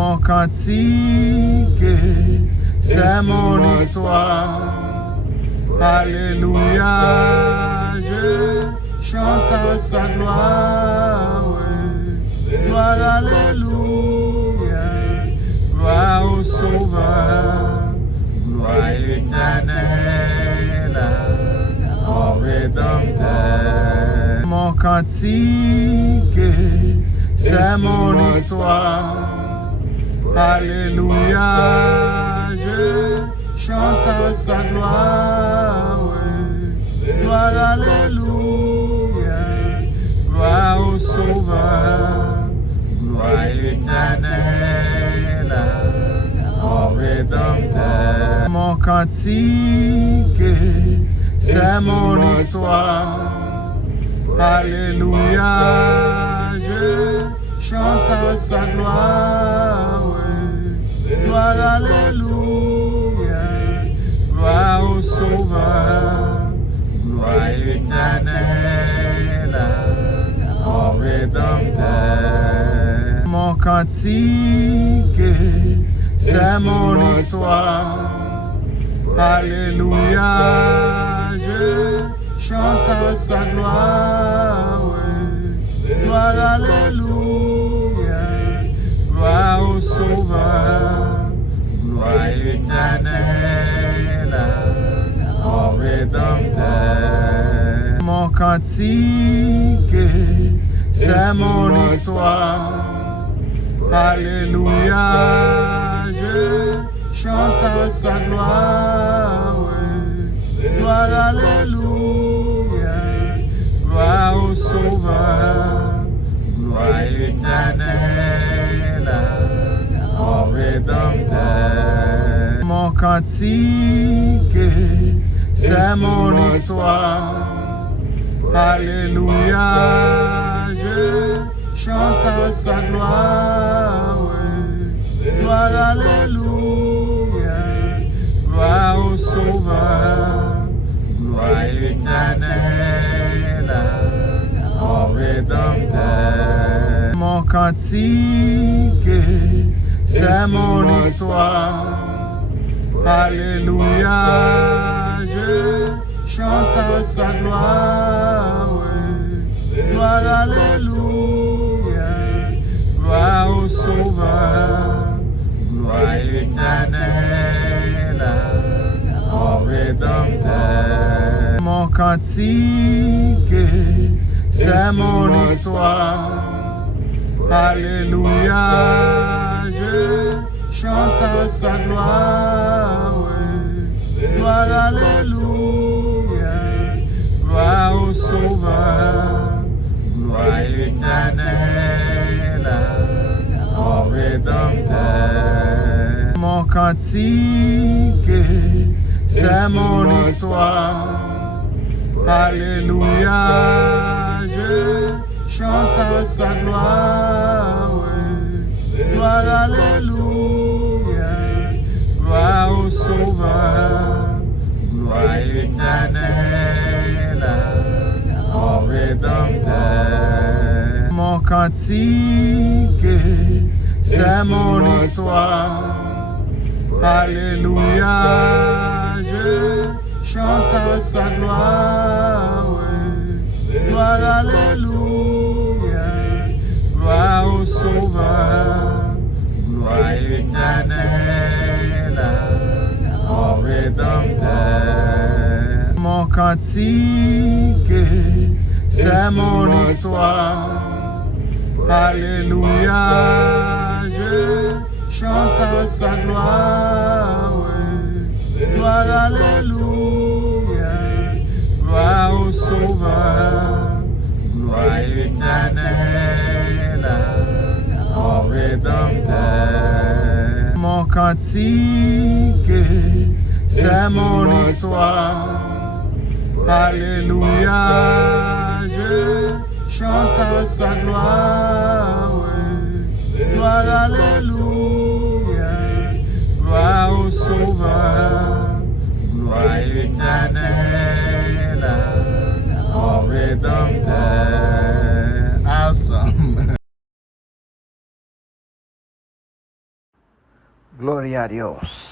Mon cantique, c'est mon histoire. Alléluia, je chante à sa gloire. Gloire, alléluia, gloire au Sauveur, gloire éternelle, au Rédempteur. Mon cantique, c'est mon histoire. Alléluia, je chante à sa gloire. Gloire, alléluia, gloire au Sauveur, gloire éternelle, au Rédempteur. Mon cantique, c'est mon histoire. Alléluia, je chante à sa gloire. Gloire, alléluia, gloire au Sauveur, gloire éternelle, au Rédempteur. Mon cantique, c'est mon histoire. Alléluia, je chante à sa gloire. Gloire, alléluia, gloire au Sauveur, gloire éternelle, au Rédempteur. Mon cantique, c'est mon histoire. Alléluia, je chante à sa gloire. Gloire, alléluia, gloire au Sauveur, gloire éternelle, au Rédempteur. Mon cantique, c'est mon histoire. Alléluia, je chante à sa gloire. Gloire, alléluia, gloire au Sauveur, gloire éternelle, au Rédempteur. Mon cantique, c'est mon histoire. Alléluia, je chante à sa gloire. Gloire, alléluia, gloire au Sauveur, gloire éternelle, au Rédempteur. Mon cantique, c'est mon histoire. Alléluia, je chante à sa gloire. Gloire, alléluia, gloire au Sauveur, gloire éternelle, au Rédempteur. Mon cantique, c'est mon histoire. Alléluia, je chante à sa gloire. Gloire, alléluia, gloire au Sauveur, gloire éternelle, au Rédempteur. Mon cantique, c'est mon histoire. Alléluia, je chante à sa gloire. Gloire, alléluia, gloire au Sauveur, gloire éternelle, au Rédempteur. Mon cantique, c'est mon histoire. Alléluia, je chante à sa gloire. Gloire, alléluia, gloire au Sauveur, gloire éternelle, au Rédempteur. Mon cantique, c'est mon histoire. Alléluia, je chante à sa gloire. Gloire, alléluia, gloire au Sauveur, gloire éternelle, au Rédempteur. Awesome. Gloria a Dios.